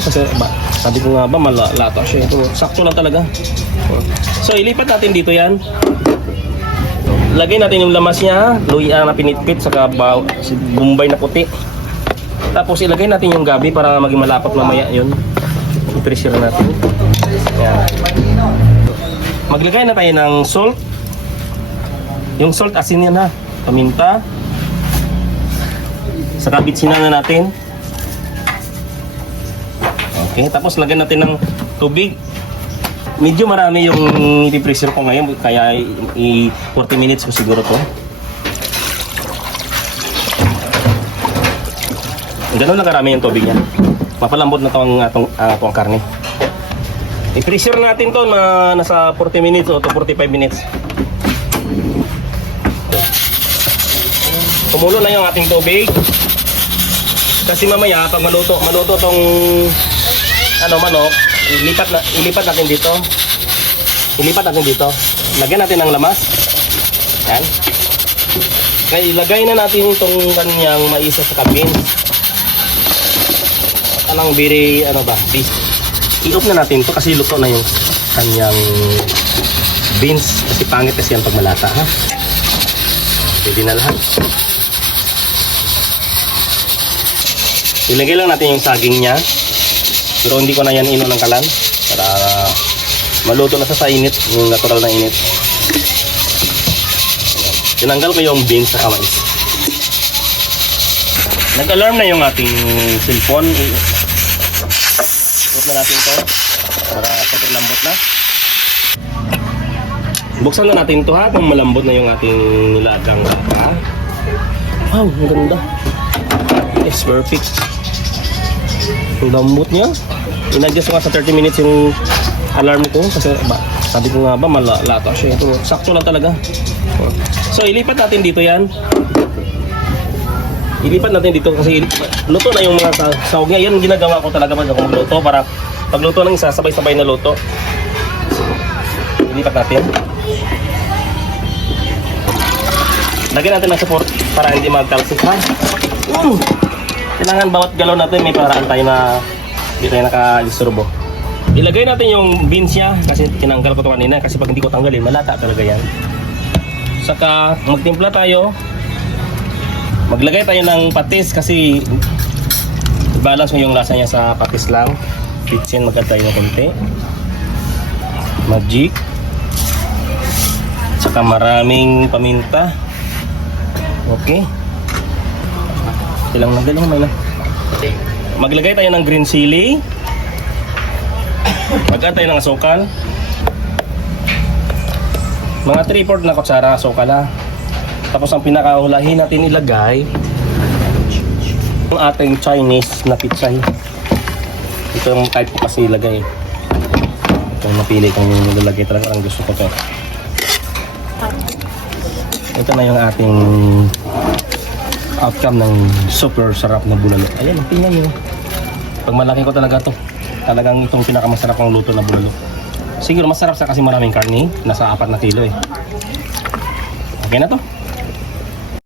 kasi sabi ko nga ba malata siya. Ito, sakto lang talaga. So ilipat natin dito yan. Lagay natin yung lamas niya, luya na pinitpit, saka bumbay na puti. Tapos ilagay natin yung gabi para maging malapot mamaya yun. I-pressure natin. Yan. Maglagay na tayo ng salt. Yung salt, asin yan ha. Paminta. Saka bitsinana natin. Okay, tapos lagyan natin ng tubig. Medyo marami yung i-pressure ko ngayon, kaya 40 minutes ko siguro to. Ganun lang karami yung tubig niya. Mapalambot na itong karne. I-pressure natin to na nasa 40 minutes o to 45 minutes. Kumulo na yung ating tubig. Kasi mamaya pag maluto tong manok, ilipat natin dito. Ilipat natin dito. Lagyan natin ng lamas. Yan. Kaya ilagay na natin itong kanyang mais sa kabin. Anong beef. I-off na natin to kasi luto na yung kanyang beans. Kasi pangit kasi yan pag malata ha. Pwede na lahat. Ilagay lang natin yung saging niya. Pero hindi ko na yan ino ng kalan para maluto na sa init, yung natural na init. Tinanggal ko yung beans sa mais. Nag-alarm na yung ating cellphone. Ikot na natin to para super lambot na. Buksan na natin to ha kung malambot na yung ating nilagang baka. Wow, ang ganda. It's perfect. Ang lambot niya. In-adjust ko sa 30 minutes yung alarm ko kasi sabi ko nga ba malata siya. Ito, sakto lang talaga. So ilipat natin dito yan. Ilipat natin dito kasi luto na yung mga sahog niya. Yan ginagawa ko talaga pag ako magluto para pagluto ng isa sabay-sabay na luto. Ilipat natin. Lagyan natin ng support para hindi magtalsik ha. Kailangan bawat galaw natin may paraan tayo na hindi tayo naka-disturbo. Ilagay natin yung beans niya kasi tinanggal ko ito kanina kasi pag hindi ko tanggalin malata talaga yan. Saka magtimpla tayo. Maglagay tayo ng patis kasi balance mo yung lasa niya sa patis lang. Pitsin magkad tayo ng konti. Magic. Saka maraming paminta. Okay. Ilang may na. Maglagay tayo ng green chili. Mag-add tayo ng asukal. Mga 3/4 na kutsara asukal ha. Tapos ang pinakahulahin natin ilagay ang ating Chinese na pitsay. Ito yung type ko kasi ilagay. Ito yung napili kung nilalagay talaga ang gusto ko to. Ito na yung ating outcome ng super sarap na bulalo. Ayan, tingnan nyo. Pag malaki ko talaga to. Talagang itong pinakamasarap ng luto na bulalo. Siguro masarap sa kasi maraming karne. Nasa 4 na kilo eh. Okay na to.